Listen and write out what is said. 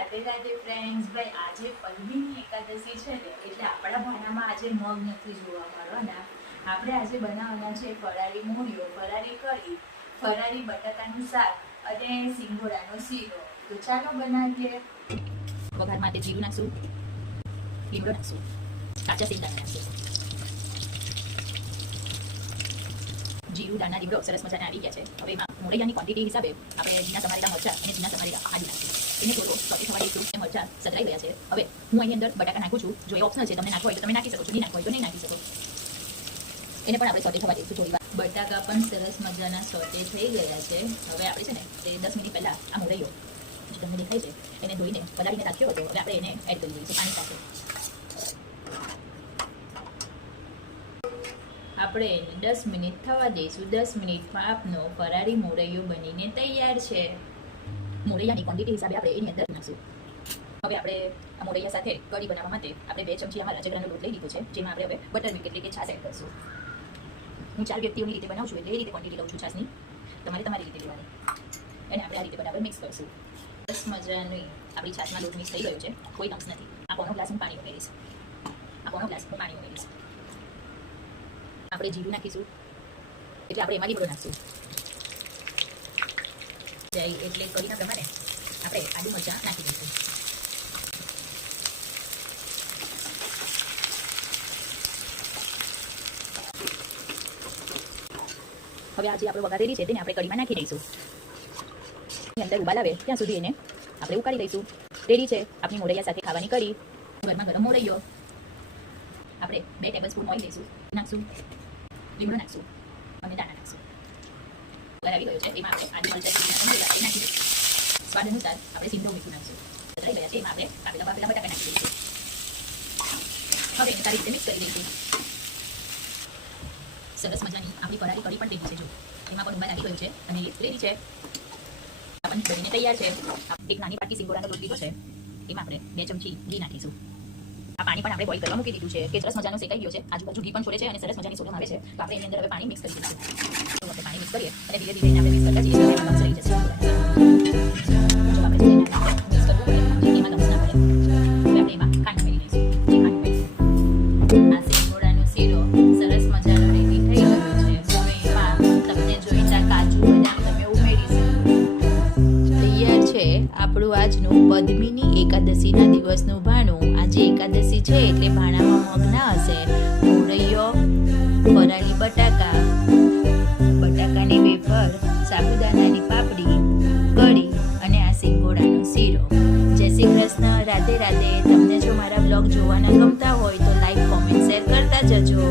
Radhe Radhe friends. ભાઈ આજે પલ્લવીની એકાદશી છે ને, એટલે આપણા ભાણામાં આજે મગ નથી જોવા મળવાના. આપણે આજે બનાવવાના છે ફરાળી મૂળીઓ, ફરાળી કઢી, ફરાળી બટાકાનું શાક અને સિંગોડાનો શીરો. તો ચાલો બનાવીએ. વઘાર માટે જીરું નાખશું, લીમડો નાખશું, કાચા સિંગદાણા નાખશું. જીરું દાણા લીમડો સરસ મજાના આવી ગયા છે. હવે એમાં મોરૈયાની ક્વોન્ટિટી હિસાબે આપણે જીના સમારેલા મરચાં અને જીના સમારેલા આદુ નાખીશું. એને થોડો સોટી થવા દઈશું. એ મરચાં સતરાઈ ગયા છે. હવે હું અહીં અંદર બટાકા નાખું છું. જો એ ઓપ્શનલ છે, તમને નાખવો હોય તો તમે નાખી શકો છો, નહીં નાખવો હોય તો નહીં નાખી શકો. એને પણ આપણે સોટી થવા દઈશું થોડી વાર. બટાકા પણ સરસ મજાના સોટે થઈ ગયા છે. હવે આપણે છે ને તે 10 મિનિટ પહેલાં આ મોરૈયો જે તમને દેખાય છે એને ધોઈને પલાળીને રાખ્યો હતો. હવે આપણે એને એડ કરી દઈશું પાણી સાથે. આપણે એને 10 મિનિટ થવા દઈશું. 10 મિનિટમાં આપનો ફરાળી મોરૈયો બનીને તૈયાર છે. મોરૈયાની ક્વોન્ટિટી હિસાબે આપણે એની અંદર નાખશું. હવે આપણે આ મોરૈયા સાથે કઢી બનાવવા માટે આપણે 2 ચમચી આમાં રાજગરાનો લોટ લઈ લીધો છે, જેમાં આપણે હવે બટર મિલ્ક એટલે કે છાશ એડ કરીશું. હું 4 વ્યક્તિઓની રીતે બનાવું છું એટલે એ રીતે ક્વોન્ટિટી લઉં છું છાશની. તમારે તમારી રીતે લેવાની. એને આપણે આ રીતે બરાબર મિક્સ કરીશું. બસ મજાની આપણી છાશમાં લોટ મિક્સ થઈ ગયો છે, કોઈ લમ્સ નથી. આ પોણો ગ્લાસ હું પાણી ઉમેરીશ. આપણે જીરું નાખીશું એટલે આપણે એમાં લીમડો નાખીશું. એટલે કઢીના પ્રમાણે આપણે આદુ મરચાં નાખી દઈશું. હવે આ જે આપણે વઘારેલી છે તેને આપણે કઢીમાં નાખી દઈશું. એની અંદર ઉબાલ આવે ત્યાં સુધી એને આપણે ઉકાળી દઈશું. રેડી છે આપણી મોરૈયા સાથે ખાવાની કઢી. ગરમા ગરમ મોરૈયો. આપણે 2 ટેબલસ્પૂન ઓઇલ લઈશું, નાખશું, લીમડો નાખશું અને દાણા નાખશું. આવી ગયો છે એમાં આપણે આદુ મરચાં નાખી દઈશું. સ્વાદ અનુસાર આપણે સિંધો મીઠું નાખશું. સતરાઈ ગયા છે એમાં આપણે કાપેલા બાફેલા બટાકા નાખી દઈશું. હવે એને સારી રીતે મિક્સ કરી દઈશું. સરસ મજાની આપણી ફરાળી કઢી પણ તૈયાર છે. જો એમાં પણ ઉબાલ આવી ગયું છે અને રેડી છે. આપણને બનીને તૈયાર છે. એક નાની પાટી સિંગોડાનો લોટ લીધો છે, એમાં આપણે 2 ચમચી ઘી નાખીશું. આ પાણી પણ આપણે બોઇલ કરવા મૂકી દીધું છે કે સરસ મજાનું શેકાઈ ગયો છે. આજુબાજુ ઘી પણ છોડે છે અને સરસ મજાની સોડમ આવે છે. તો આપણે એની અંદર હવે પાણી મિક્સ કરી દઈશું. તો આપણે પાણી મિક્સ કરીએ અને ધીરે ધીરે આપણે મિક્સ કરતા જઈએ તો એમાં લમ્સ રહી જશે. જો આપણે મિક્સ કરવું પડે એમાં લમ્સ ના પડે. હવે આપણે એમાં ખાંડ ઉમેરી દઈશું. જે ખાંડ ઉમેરી આ સિંગોડાનો શીરો સરસ મજાનો રેડી થઈ ગયો છે. હવે એમાં તમને જોઈતા કાજુ બદામ તમે ઉમેરીશું. તૈયાર છે આપણું આજનું પદ્મિની એકાદશીના દિવસનું ભાણું. આજે એકાદશી છે એટલે ભાણામાં મગ ના હશે. મોરૈયો, ફરાળી બટાકાની વેફર, સાબુદાણાની પાપડી, કઢી અને આ સિંગોડાનો શીરો. જય શ્રી કૃષ્ણ, રાધે રાધે. તમને જો મારા બ્લોગ જોવાના ગમતા હોય તો લાઈક, કોમેન્ટ, શેર કરતા જજો.